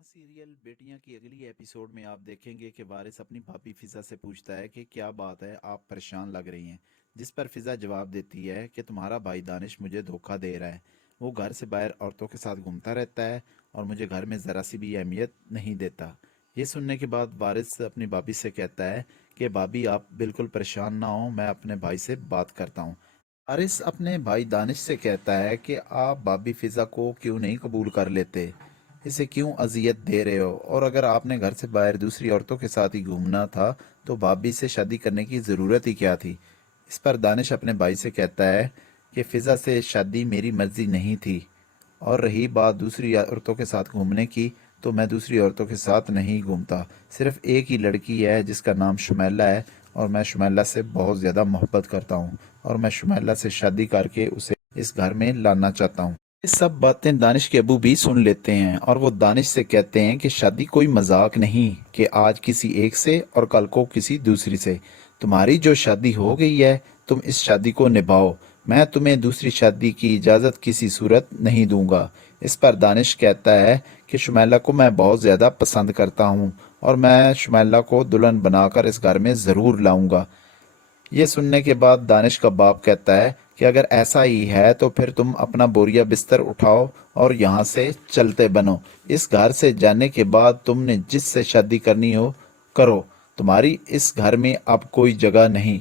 Drama serial बेटियां की अगली एपिसोड में आप देखेंगे कि वारिस अपनी भाभी फिजा से पूछता है कि क्या बात है, आप परेशान लग रही हैं। जिस पर फिजा जवाब देती है कि तुम्हारा भाई दानिश मुझे धोखा दे रहा है। वो घर से बाहर औरतों के साथ घूमता रहता है और मुझे घर में ज़रा सी भी अहमियत नहीं देता। ये सुनने के बाद वारिस अपनी भाभी से कहता है कि भाभी आप बिल्कुल परेशान ना हो, मैं अपने भाई से बात करता हूँ। वारिस अपने भाई दानिश से कहता है कि आप भाभी फिजा को क्यों नहीं कबूल कर लेते, इसे क्यों अजियत दे रहे हो, और अगर आपने घर से बाहर दूसरी औरतों के साथ ही घूमना था तो भाभी से शादी करने की ज़रूरत ही क्या थी। इस पर दानिश अपने भाई से कहता है कि फ़िज़ा से शादी मेरी मर्ज़ी नहीं थी, और रही बात दूसरी औरतों के साथ घूमने की, तो मैं दूसरी औरतों के साथ नहीं घूमता। सिर्फ एक ही लड़की है जिसका नाम शुमैला है, और मैं शुमैला से बहुत ज़्यादा मोहब्बत करता हूँ, और मैं शुमैला से शादी करके उसे इस घर में लाना चाहता हूँ। ये सब बातें दानिश के अबू भी सुन लेते हैं और वो दानिश से कहते हैं कि शादी कोई मजाक नहीं कि आज किसी एक से और कल को किसी दूसरी से। तुम्हारी जो शादी हो गई है, तुम इस शादी को निभाओ। मैं तुम्हें दूसरी शादी की इजाज़त किसी सूरत नहीं दूंगा। इस पर दानिश कहता है कि शुमैला को मैं बहुत ज़्यादा पसंद करता हूँ, और मैं शुमैला को दुल्हन बनाकर इस घर में ज़रूर लाऊंगा। ये सुनने के बाद दानिश का बाप कहता है कि अगर ऐसा ही है तो फिर तुम अपना बोरिया बिस्तर उठाओ और यहाँ से चलते बनो। इस घर से जाने के बाद तुमने जिससे शादी करनी हो करो, तुम्हारी इस घर में अब कोई जगह नहीं।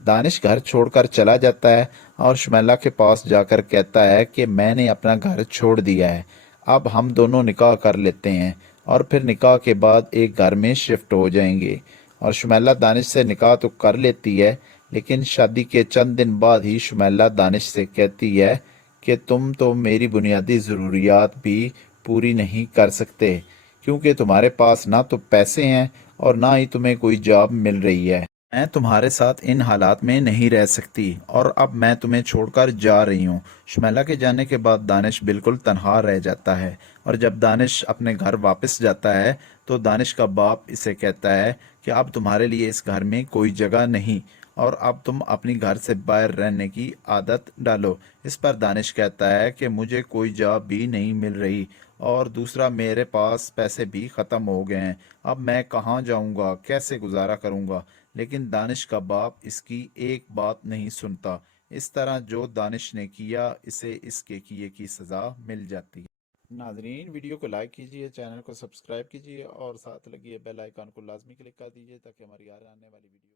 दानिश घर छोड़कर चला जाता है और शुमैला के पास जाकर कहता है कि मैंने अपना घर छोड़ दिया है, अब हम दोनों निकाह कर लेते हैं और फिर निकाह के बाद एक घर में शिफ्ट हो जाएंगे। और शुमैला दानिश से निकाह तो कर लेती है, लेकिन शादी के चंद दिन बाद ही शुमैला दानिश से कहती है कि तुम तो मेरी बुनियादी ज़रूरियात भी पूरी नहीं कर सकते, क्योंकि तुम्हारे पास ना तो पैसे हैं और ना ही तुम्हें कोई जॉब मिल रही है। मैं तुम्हारे साथ इन हालात में नहीं रह सकती और अब मैं तुम्हें छोड़कर जा रही हूँ। शुमैला के जाने के बाद दानिश बिल्कुल तनहा रह जाता है, और जब दानिश अपने घर वापस जाता है तो दानिश का बाप इसे कहता है कि अब तुम्हारे लिए इस घर में कोई जगह नहीं, और अब तुम अपनी घर से बाहर रहने की आदत डालो। इस पर दानिश कहता है कि मुझे कोई जॉब भी नहीं मिल रही, और दूसरा मेरे पास पैसे भी ख़त्म हो गए हैं। अब मैं कहाँ जाऊँगा, कैसे गुजारा करूँगा। लेकिन दानिश का बाप इसकी एक बात नहीं सुनता। इस तरह जो दानिश ने किया, इसे इसके किए की सज़ा मिल जाती है। नाजरीन, वीडियो को लाइक कीजिए, चैनल को सब्सक्राइब कीजिए और साथ लगी बेल आइकन को लाजमी क्लिक कर दीजिए ताकि हमारी आने वाली वीडियो